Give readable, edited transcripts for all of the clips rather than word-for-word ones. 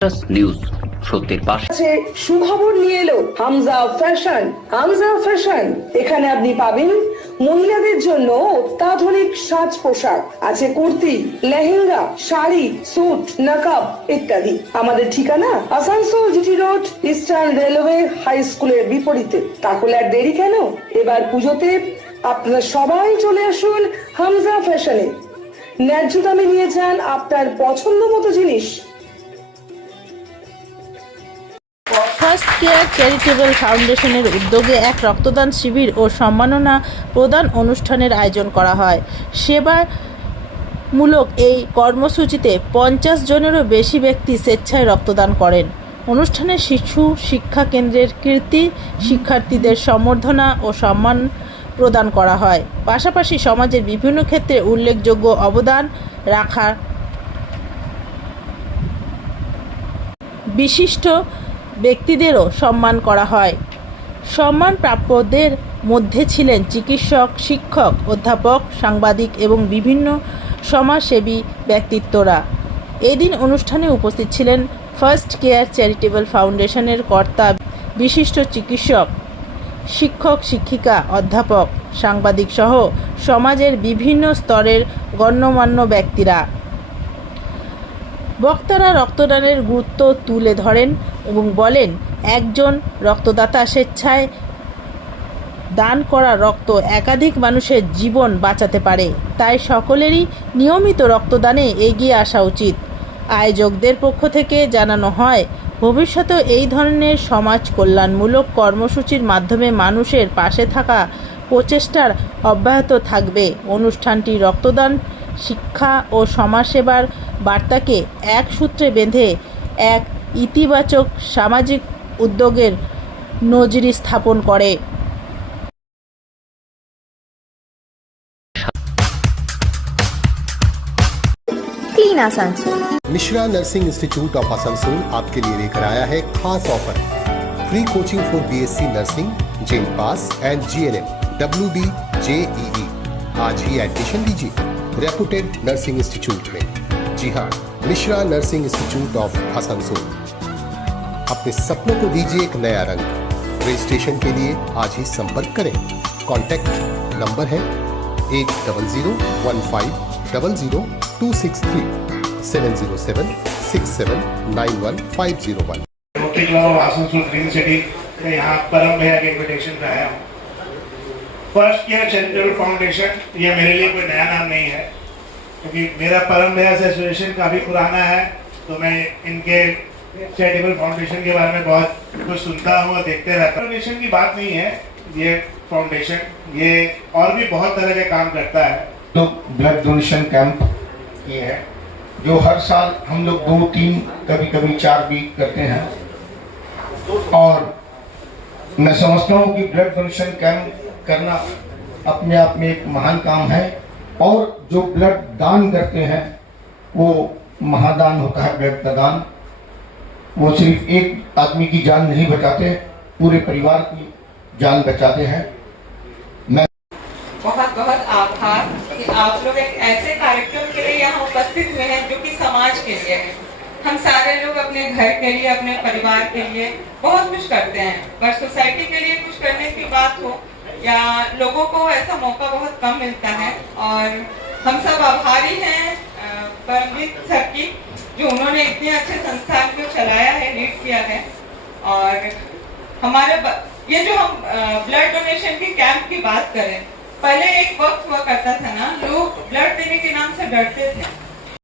News সত্যের পাশে। সুখবর নিয়ে এলো হামজা ফ্যাশন। হামজা ফ্যাশন, এখানে আপনি পাবেন মহিলাদের জন্য অত্যাধুনিক সাজ পোশাক, আছে কুর্তি, লেহেঙ্গা, শাড়ি, স্যুট, নকাব ইত্যাদি। আমাদের ঠিকানা Asansol GT road, eastern railway high স্কুলের বিপরীতে। তাহলে আর দেরি কেন, এবার পুজোতে আপনারা সবাই চলে আসুন হামজা ফ্যাশনে। ন্যায্য দামে নিয়ে যান আপনার পছন্দ মতো জিনিস। ফার্স্ট কেয়ার চ্যারিটেবল ফাউন্ডেশনের উদ্যোগে এক রক্তদান শিবির ও সম্মাননা প্রদান অনুষ্ঠানের আয়োজন করা হয়। সেবামূলক এই কর্মসূচিতে 50 জনেরও বেশি ব্যক্তি স্বেচ্ছায় রক্তদান করেন। অনুষ্ঠানে শিশু শিক্ষা কেন্দ্রের কৃতি শিক্ষার্থীদের সম্বর্ধনা ও সম্মান প্রদান করা হয়। পাশাপাশি সমাজের বিভিন্ন ক্ষেত্রে উল্লেখযোগ্য অবদান রাখা বিশিষ্ট ব্যক্তিদেরও সম্মান করা হয়। সম্মানপ্রাপ্যদের মধ্যে ছিলেন চিকিৎসক, শিক্ষক, অধ্যাপক, সাংবাদিক এবং বিভিন্ন সমাজসেবী ব্যক্তিত্বরা। এদিন অনুষ্ঠানে উপস্থিত ছিলেন ফার্স্ট কেয়ার চ্যারিটেবল ফাউন্ডেশনের কর্তা, বিশিষ্ট চিকিৎসক, শিক্ষক, শিক্ষিকা, অধ্যাপক, সাংবাদিক সহ সমাজের বিভিন্ন স্তরের গণ্যমান্য ব্যক্তিরা। বক্তারা রক্তদানের গুরুত্ব তুলে ধরেন এবং বলেন, একজন রক্তদাতা স্বেচ্ছায় দান করা রক্ত একাধিক মানুষের জীবন বাঁচাতে পারে। তাই সকলেরই নিয়মিত রক্তদানে এগিয়ে আসা উচিত। আয়োজকদের পক্ষ থেকে জানানো হয়, ভবিষ্যতে এই ধরনের সমাজ কল্যাণমূলক কর্মসূচির মাধ্যমে মানুষের পাশে থাকা প্রচেষ্টার অব্যাহত থাকবে। অনুষ্ঠানটি রক্তদান, শিক্ষা ও সমাজসেবার বার্তাকে এক সূত্রে বেঁধে এক ইতিবাচক সামাজিক উদ্যোগের নজির স্থাপন করে। Clean Asansol. Mishra nursing institute of Asansol आपके लिए लेकर आया है खास offer. Free coaching for BSc nursing, जेम pass and GNM, WD, JEE। आज ही एडमिशन लीजिए रेपुटेड नर्सिंग इंस्टीट्यूट में। जी हाँ, Mishra nursing institute of Asansol. अपने सपनों को दीजिए एक नया रंग। रजिस्ट्रेशन के लिए आज ही संपर्क करें। कॉन्टैक्ट नंबर है 8001500263 70767911501। Rotary club of Asansol green city में यहाँ परम भैया के इन्विटेशन पे आया हूँ। फर्स्ट केयर चैरिटेबल फाउंडेशन ये मेरे लिए कोई नया नाम नहीं है, क्योंकि मेरा परम भैया से एसोसिएशन काफ़ी पुराना है, तो मैं इनके चैरिटेबल फाउंडेशन के बारे में बहुत कुछ सुनता हूँ और देखते रहता हूँ। फाउंडेशन की बात नहीं है, ये फाउंडेशन ये और भी बहुत तरह के काम करता है। तो ब्लड डोनेशन कैंप ये है जो हर साल हम लोग 2, 3 कभी कभी 4 भी करते हैं, और मैं समझता हूँ कि ब्लड डोनेशन कैंप करना अपने आप में एक महान काम है, और जो ब्लड दान करते हैं वो महादान होता है। ब्लड का दान वो सिर्फ एक आदमी की जान नहीं बचाते, पूरे परिवार की जान बचाते हैं। मैं बहुत बहुत आभार कि आप लोग एक ऐसे कार्यक्रम के लिए यहाँ उपस्थित हुए हैं जो कि समाज के लिए है। हम सारे लोग अपने घर के लिए, अपने परिवार के लिए बहुत कुछ करते हैं, पर सोसाइटी के लिए कुछ करने की बात हो या लोगों को ऐसा मौका बहुत कम मिलता है। और हम सब आभारी हैं परमजीत सर की, जो उन्होंने इतने अच्छे संस्थान को चलाया है, लीड किया है। और हमारे ये जो हम ब्लड डोनेशन की कैंप की बात करें, पहले एक वक्त हुआ करता था ना, लोग ब्लड देने के नाम से डरते थे,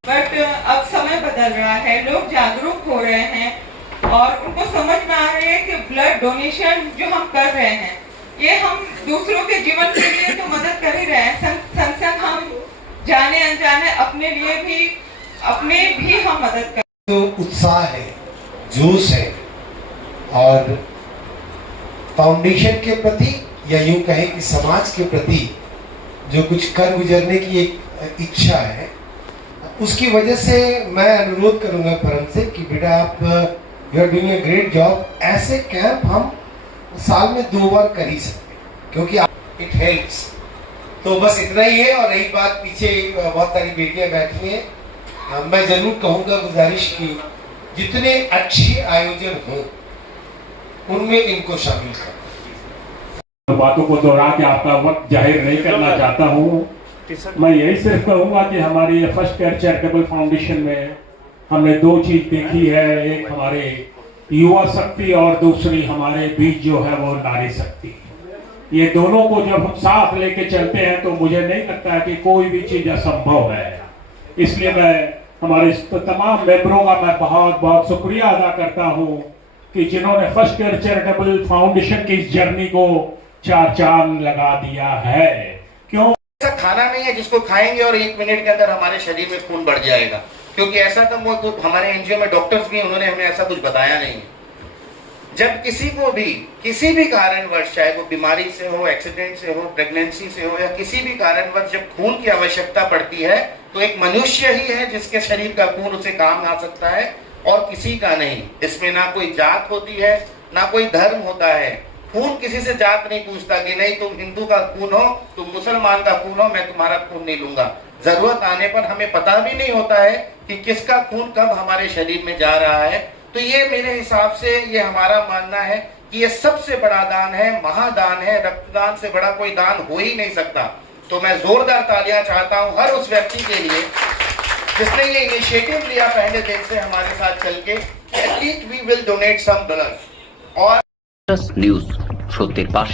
बट अब समय बदल रहा है, लोग जागरूक हो रहे हैं और उनको समझ में आ रही है कि ब्लड डोनेशन जो हम कर रहे हैं ये हम दूसरों के जीवन के लिए तो मदद कर ही रहे हैं, संग संग हम जाने अनजाने अपने लिए भी हम मदद कर। तो उत्साह है, जोश है, और फाउंडेशन के प्रति या यूं कहें कि समाज के प्रति जो कुछ कर गुजरने की एक इच्छा है, उसकी वजह से मैं अनुरोध करूंगा परम से कि बेटा आप you are doing a great job. ऐसे कैंप हम साल में 2 बार कर ही सकते हैं, क्योंकि इट हेल्प्स। तो बस इतना ही है। और रही बात, पीछे बहुत सारी बेटियां बैठी हैं, मैं जरूर कहूँगा, गुजारिश की जितने अच्छे आयोजन हो उनमें इनको शामिल करो। बातों को दोहरा के आपका वक्त जाहिर नहीं करना चाहता हूँ। मैं यही सिर्फ कहूँगा कि हमारी ये फर्स्ट केयर चैरिटेबल फाउंडेशन में हमने दो चीज देखी है, एक हमारे युवा शक्ति और दूसरी हमारे बीच जो है वो नारी शक्ति। ये दोनों को जब हम साथ लेके चलते हैं तो मुझे नहीं लगता है कि कोई भी चीज असंभव है। इसलिए मैं हमारे तमाम मेंबरों का मैं बहुत बहुत शुक्रिया अदा करता हूँ कि जिन्होंने फर्स्ट केयर चैरिटेबल फाउंडेशन की इस जर्नी को चार चांद लगा दिया है। क्यों? ऐसा खाना नहीं है जिसको खाएंगे और 1 मिनट के अंदर हमारे शरीर में खून बढ़ जाएगा, क्योंकि ऐसा तो वो हमारे एनजीओ में डॉक्टर्स भी उन्होंने हमें ऐसा कुछ बताया नहीं। जब किसी को भी किसी भी कारणवश, चाहे वो बीमारी से हो, एक्सीडेंट से हो, प्रेगनेंसी से हो या किसी भी कारणवश जब खून की आवश्यकता पड़ती है तो एक मनुष्य ही है जिसके शरीर का खून उसे काम आ सकता है और किसी का नहीं। इसमें ना कोई जात होती है ना कोई धर्म होता है। खून किसी से जात नहीं पूछता कि नहीं तुम हिंदू का खून हो, तुम मुसलमान का खून हो, मैं तुम्हारा खून नहीं लूंगा। जरूरत आने पर हमें पता भी नहीं होता है कि किसका खून कब हमारे शरीर में जा रहा है। तो ये मेरे हिसाब से ये हमारा मानना है कि ये सबसे बड़ा दान है, महादान है। रक्तदान से बड़ा कोई दान हो ही नहीं सकता। तो मैं जोरदार तालियां चाहता हूं हर उस व्यक्ति के लिए जिसने ये इनिशिएटिव लिया पहले दिन से हमारे साथ चल के, at least we will donate some blood. और न्यूज সত্যের পাশে।